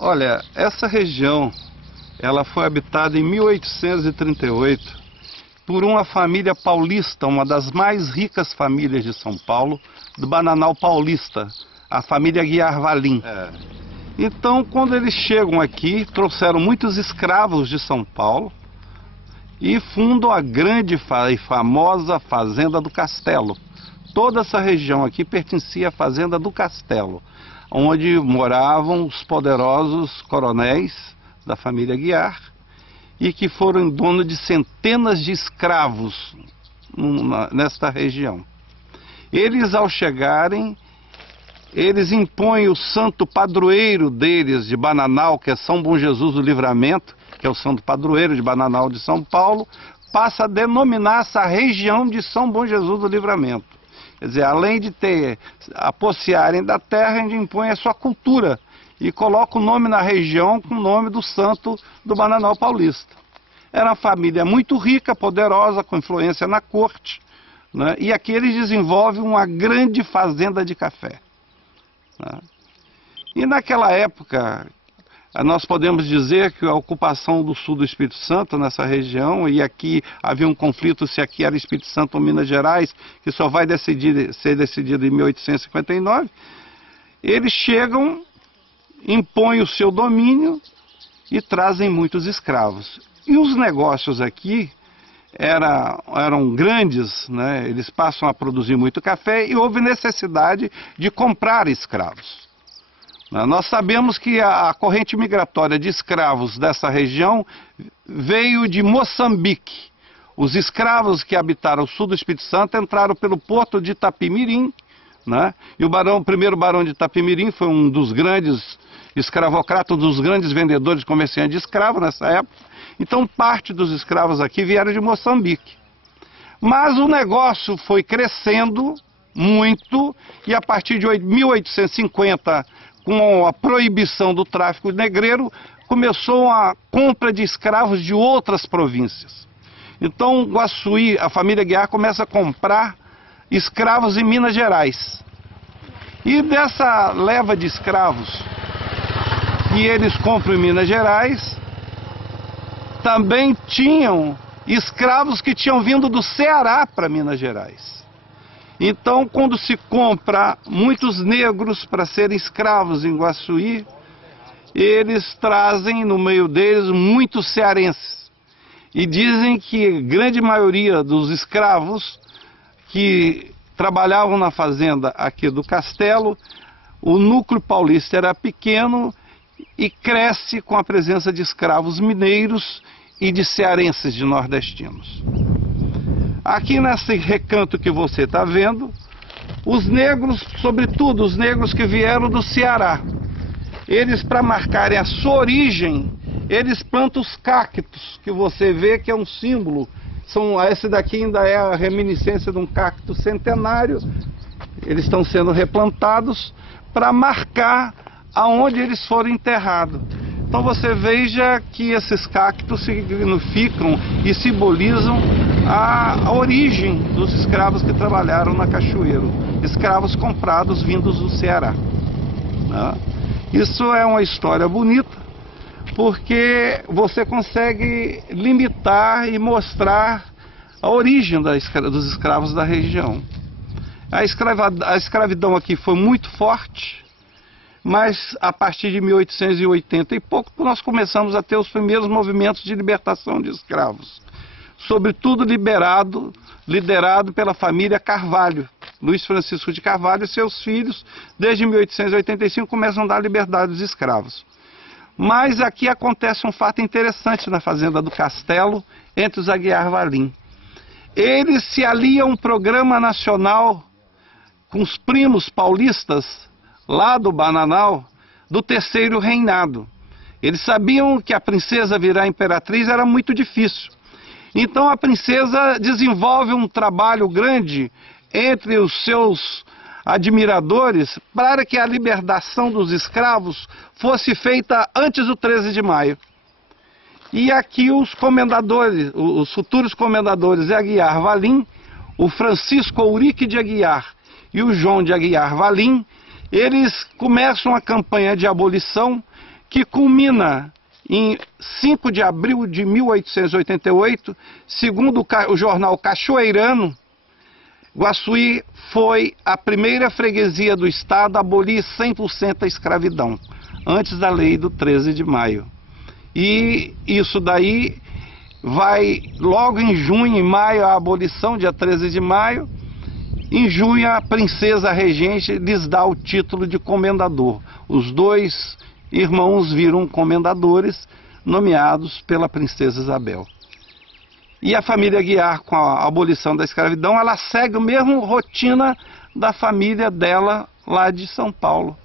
Olha, essa região, ela foi habitada em 1838 por uma família paulista, uma das mais ricas famílias de São Paulo, do Bananal Paulista, a família Aguiar Valim. Então, quando eles chegam aqui, trouxeram muitos escravos de São Paulo e fundam a grande e famosa Fazenda do Castelo. Toda essa região aqui pertencia à Fazenda do Castelo, onde moravam os poderosos coronéis da família Aguiar e que foram donos de centenas de escravos nesta região. Eles, ao chegarem, eles impõem o santo padroeiro deles de Bananal, que é São Bom Jesus do Livramento, que é o santo padroeiro de Bananal de São Paulo, passa a denominar essa região de São Bom Jesus do Livramento. Quer dizer, além de apossarem da terra, eles impõem a sua cultura e coloca o nome na região com o nome do santo do Bananal Paulista. Era uma família muito rica, poderosa, com influência na corte, né? E aqui eles desenvolvem uma grande fazenda de café, né? E naquela época, nós podemos dizer que a ocupação do sul do Espírito Santo, nessa região, e aqui havia um conflito se aqui era Espírito Santo ou Minas Gerais, que só vai ser decidido em 1859, eles chegam, impõem o seu domínio e trazem muitos escravos. E os negócios aqui eram grandes, né? Eles passam a produzir muito café e houve necessidade de comprar escravos. Nós sabemos que a corrente migratória de escravos dessa região veio de Moçambique. Os escravos que habitaram o sul do Espírito Santo entraram pelo porto de Itapimirim, né? E o primeiro barão de Itapimirim foi um dos grandes escravocratas, um dos grandes vendedores, comerciantes de escravos nessa época. Então parte dos escravos aqui vieram de Moçambique. Mas o negócio foi crescendo muito e a partir de 1850, com a proibição do tráfico negreiro, começou a compra de escravos de outras províncias. Então Guaçuí, a família Aguiar começa a comprar escravos em Minas Gerais. E dessa leva de escravos que eles compram em Minas Gerais, também tinham escravos que tinham vindo do Ceará para Minas Gerais. Então, quando se compra muitos negros para serem escravos em Guaçuí, eles trazem no meio deles muitos cearenses. E dizem que a grande maioria dos escravos que trabalhavam na fazenda aqui do Castelo, o núcleo paulista era pequeno e cresce com a presença de escravos mineiros e de cearenses, de nordestinos. Aqui nesse recanto que você está vendo, os negros, sobretudo os negros que vieram do Ceará, eles, para marcarem a sua origem, eles plantam os cactos, que você vê que é um símbolo. Esse daqui ainda é a reminiscência de um cacto centenário. Eles estão sendo replantados para marcar aonde eles foram enterrados. Então você veja que esses cactos significam e simbolizam a origem dos escravos que trabalharam na Cachoeiro. Escravos comprados vindos do Ceará, né? Isso é uma história bonita, porque você consegue limitar e mostrar a origem dos escravos da região. A escravidão aqui foi muito forte, mas a partir de 1880 e pouco nós começamos a ter os primeiros movimentos de libertação de escravos, sobretudo liderado pela família Carvalho. Luiz Francisco de Carvalho e seus filhos, desde 1885, começam a dar liberdade aos escravos. Mas aqui acontece um fato interessante na Fazenda do Castelo, entre os Aguiar Valim. Eles se aliam a um programa nacional com os primos paulistas, lá do Bananal, do Terceiro Reinado. Eles sabiam que a princesa virar imperatriz era muito difícil. Então a princesa desenvolve um trabalho grande entre os seus admiradores para que a libertação dos escravos fosse feita antes do 13 de maio. E aqui os comendadores, os futuros comendadores de Aguiar Valim, o Francisco Ourique de Aguiar e o João de Aguiar Valim, eles começam a campanha de abolição que culmina em 5 de abril de 1888, segundo o jornal Cachoeirano, Guaçuí foi a primeira freguesia do estado a abolir 100% a escravidão, antes da lei do 13 de maio. E isso daí vai logo em junho, em maio, a abolição, dia 13 de maio. Em junho, a princesa regente lhes dá o título de comendador. Os dois irmãos viram comendadores nomeados pela princesa Isabel. E a família Aguiar, com a abolição da escravidão, ela segue a mesma rotina da família dela lá de São Paulo.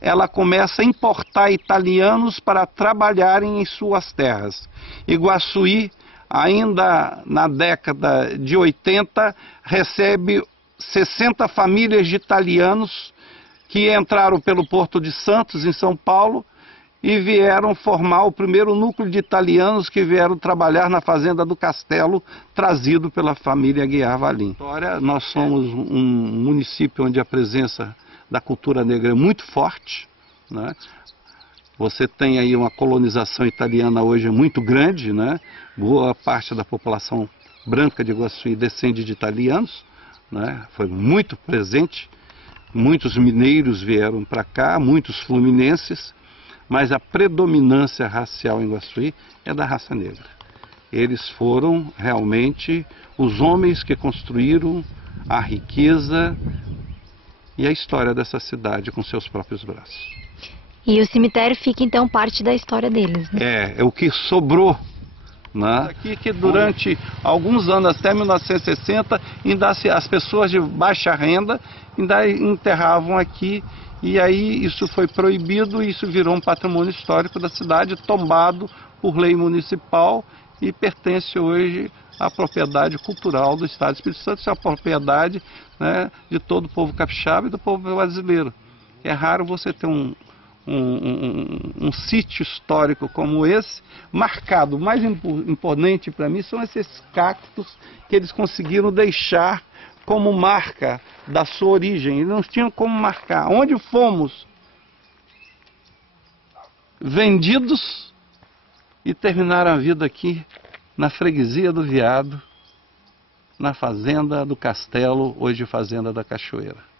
Ela começa a importar italianos para trabalharem em suas terras. Iguaçuí, ainda na década de 80, recebe 60 famílias de italianos que entraram pelo Porto de Santos, em São Paulo, e vieram formar o primeiro núcleo de italianos que vieram trabalhar na Fazenda do Castelo, trazido pela família Aguiar Valim. Nós somos um município onde a presença da cultura negra é muito forte, né? Você tem aí uma colonização italiana hoje muito grande, né? Boa parte da população branca de Iguaçuí descende de italianos, né? Foi muito presente, muitos mineiros vieram para cá, muitos fluminenses, mas a predominância racial em Iguaçuí é da raça negra. Eles foram realmente os homens que construíram a riqueza e a história dessa cidade com seus próprios braços. E o cemitério fica então parte da história deles, né? É o que sobrou, né? Aqui que durante alguns anos, até 1960, ainda as pessoas de baixa renda ainda enterravam aqui, e aí isso foi proibido e isso virou um patrimônio histórico da cidade, tombado por lei municipal e pertence hoje à propriedade cultural do Estado do Espírito Santo. Isso é a propriedade, né, de todo o povo capixaba e do povo brasileiro. É raro você ter um sítio histórico como esse, marcado. O mais imponente para mim são esses cactos que eles conseguiram deixar como marca da sua origem. Eles não tinham como marcar. Onde fomos vendidos e terminaram a vida aqui na freguesia do Veado, na Fazenda do Castelo, hoje Fazenda da Cachoeira.